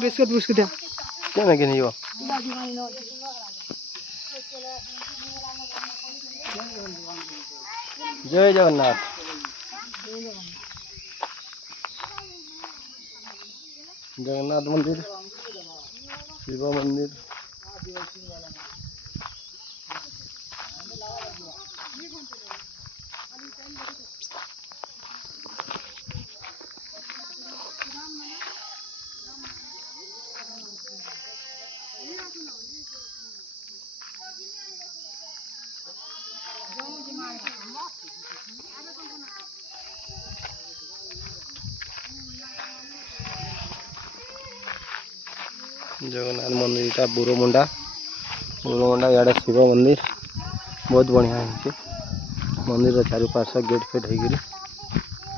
Biscuit biscuit क्या किनियो जय जगन्नाथ जगन्नाथ मंदिर शिव मंदिर जगन्नाथ मंदिर का बुरोमुंडा इे शिव मंदिर बहुत बढ़िया है मंदिर चारि पार्श्व गेट फेट होगी।